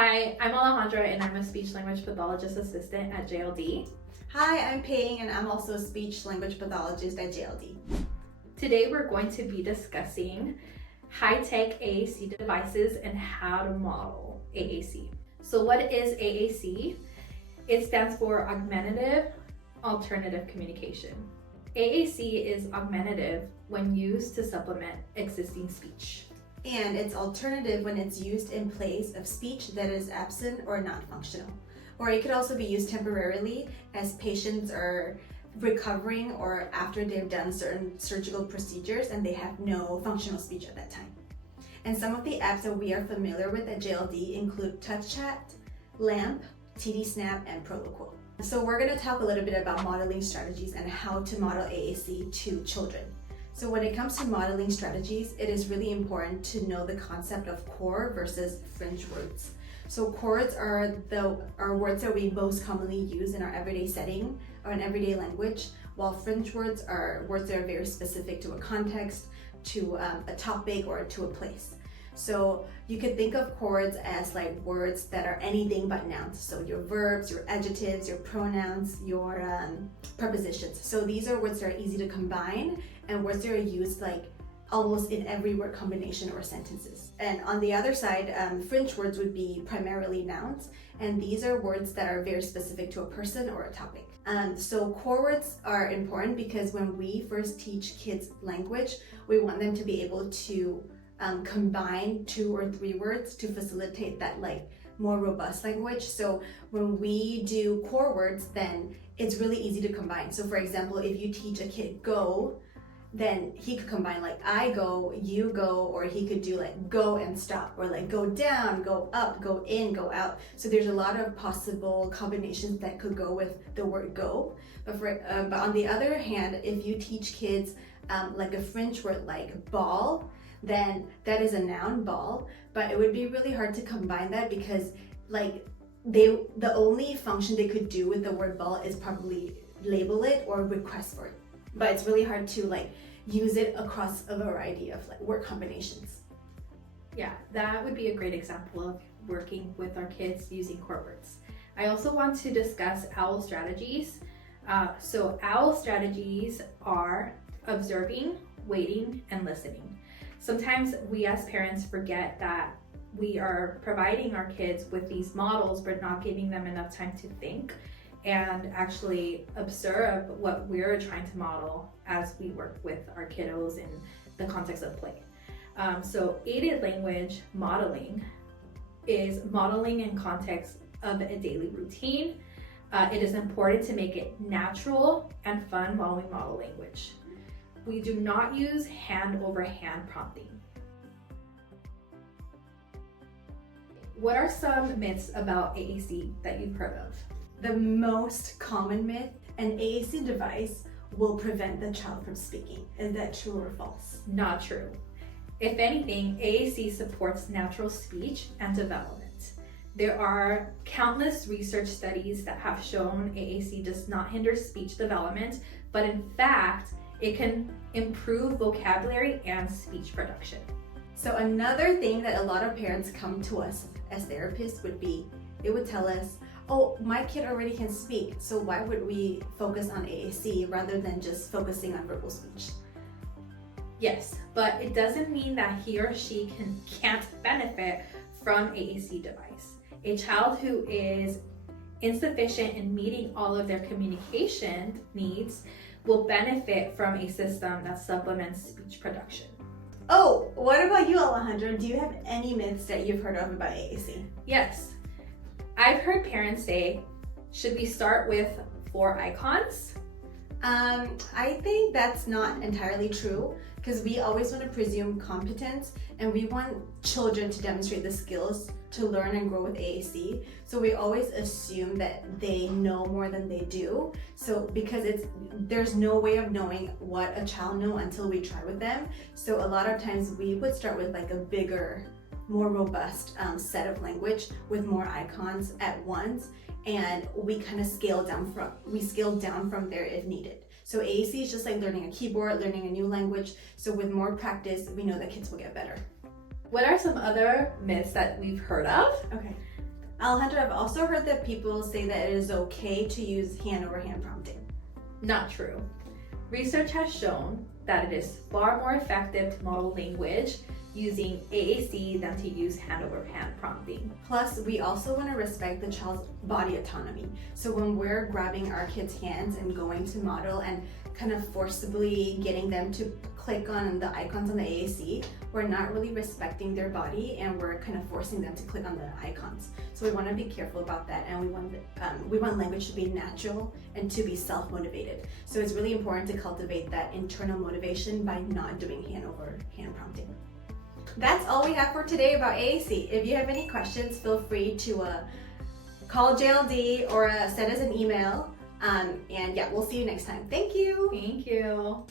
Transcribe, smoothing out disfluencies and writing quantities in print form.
Hi, I'm Alejandra and I'm a speech language pathologist assistant at JLD. Hi, I'm Ping and I'm also a speech language pathologist at JLD. Today we're going to be discussing high-tech AAC devices and how to model AAC. So what is AAC? It stands for Augmentative Alternative Communication. AAC is augmentative when used to supplement existing speech. And it's alternative when it's used in place of speech that is absent or non-functional. Or it could also be used temporarily as patients are recovering or after they've done certain surgical procedures and they have no functional speech at that time. And some of the apps that we are familiar with at JLD include TouchChat, LAMP, TD Snap, and Proloquo. So we're going to talk a little bit about modeling strategies and how to model AAC to children. So when it comes to modeling strategies, it is really important to know the concept of core versus fringe words. So core words are words that we most commonly use in our everyday setting or in everyday language, while fringe words are words that are very specific to a context, to a topic, or to a place. So you could think of core words as like words that are anything but nouns. So your verbs, your adjectives, your pronouns, your prepositions. So these are words that are easy to combine and words that are used like almost in every word combination or sentences. And on the other side, fringe words would be primarily nouns, and these are words that are very specific to a person or a topic. So core words are important because when we first teach kids language, we want them to be able to combine 2 or 3 words to facilitate that like more robust language. So when we do core words, then it's really easy to combine. So for example, if you teach a kid go, then he could combine like I go, you go, or he could do like go and stop, or like go down, go up, go in, go out. So there's a lot of possible combinations that could go with the word go. But on the other hand, if you teach kids like a fringe word like ball, then that is a noun, ball, but it would be really hard to combine that because like the only function they could do with the word ball is probably label it or request for it. But it's really hard to like use it across a variety of like word combinations. Yeah, that would be a great example of working with our kids using core words. I also want to discuss OWL strategies. So OWL strategies are observing, waiting, and listening. Sometimes we as parents forget that we are providing our kids with these models but not giving them enough time to think and actually observe what we're trying to model as we work with our kiddos in the context of play. So aided language modeling is modeling in context of a daily routine. It is important to make it natural and fun while we model language. We do not use hand over hand prompting. What are some myths about AAC that you've heard of? The most common myth, an AAC device will prevent the child from speaking. Is that true or false? Not true. If anything, AAC supports natural speech and development. There are countless research studies that have shown AAC does not hinder speech development, but in fact, it can improve vocabulary and speech production. So another thing that a lot of parents come to us as therapists would be, they would tell us, oh, my kid already can speak, so why would we focus on AAC rather than just focusing on verbal speech? Yes, but it doesn't mean that he or she can't benefit from AAC device. A child who is insufficient in meeting all of their communication needs will benefit from a system that supplements speech production. Oh, what about you, Alejandra? Do you have any myths that you've heard of about AAC? Yes. I've heard parents say, should we start with 4 icons? I think that's not entirely true because we always want to presume competence and we want children to demonstrate the skills to learn and grow with AAC. So we always assume that they know more than they do. So because there's no way of knowing what a child knows until we try with them. So a lot of times we would start with like a bigger, more robust set of language with more icons at once, and we kind of scale down from there if needed. So AAC is just like learning a keyboard, learning a new language. So with more practice, we know that kids will get better. What are some other myths that we've heard of? Okay. Alejandra, I've also heard that people say that it is okay to use hand over hand prompting. Not true. Research has shown that it is far more effective to model language using AAC than to use hand over hand prompting. Plus, we also want to respect the child's body autonomy. So when we're grabbing our kids' hands and going to model and kind of forcibly getting them to click on the icons on the AAC, we're not really respecting their body and we're kind of forcing them to click on the icons. So we want to be careful about that, and we want language to be natural and to be self-motivated. So it's really important to cultivate that internal motivation by not doing hand over hand prompting. That's all we have for today about AAC. If you have any questions, feel free to call JLD or send us an email. And yeah, we'll see you next time. Thank you. Thank you.